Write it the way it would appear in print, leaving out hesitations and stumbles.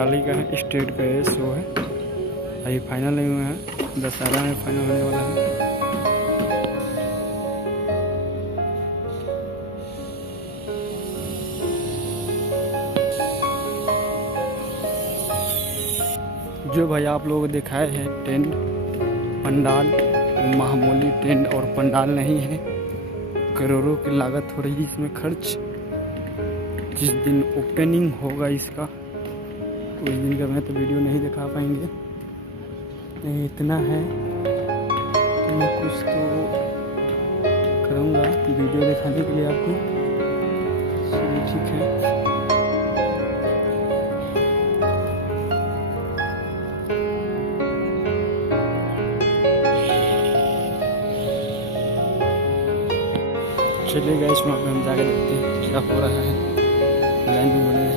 पंडाल ही का है, स्टेट का ये शो है। अभी फाइनल नहीं हुआ है, दशहरा में फाइनल होने वाला है। जो भाई आप लोग दिखाए हैं टेंट पंडाल, मामूली टेंट और पंडाल नहीं है, करोड़ों की लागत हो रही है इसमें खर्च। जिस दिन ओपनिंग होगा इसका, उस दिन का मैं तो वीडियो नहीं दिखा पाएंगे, नहीं इतना है तो मैं कुछ तो करूँगा वीडियो दिखाने के लिए आपको। चलिए ठीक है। चलिए गाइस, वहाँ पे हम जाकर देखते हैं क्या हो रहा है। लाइन में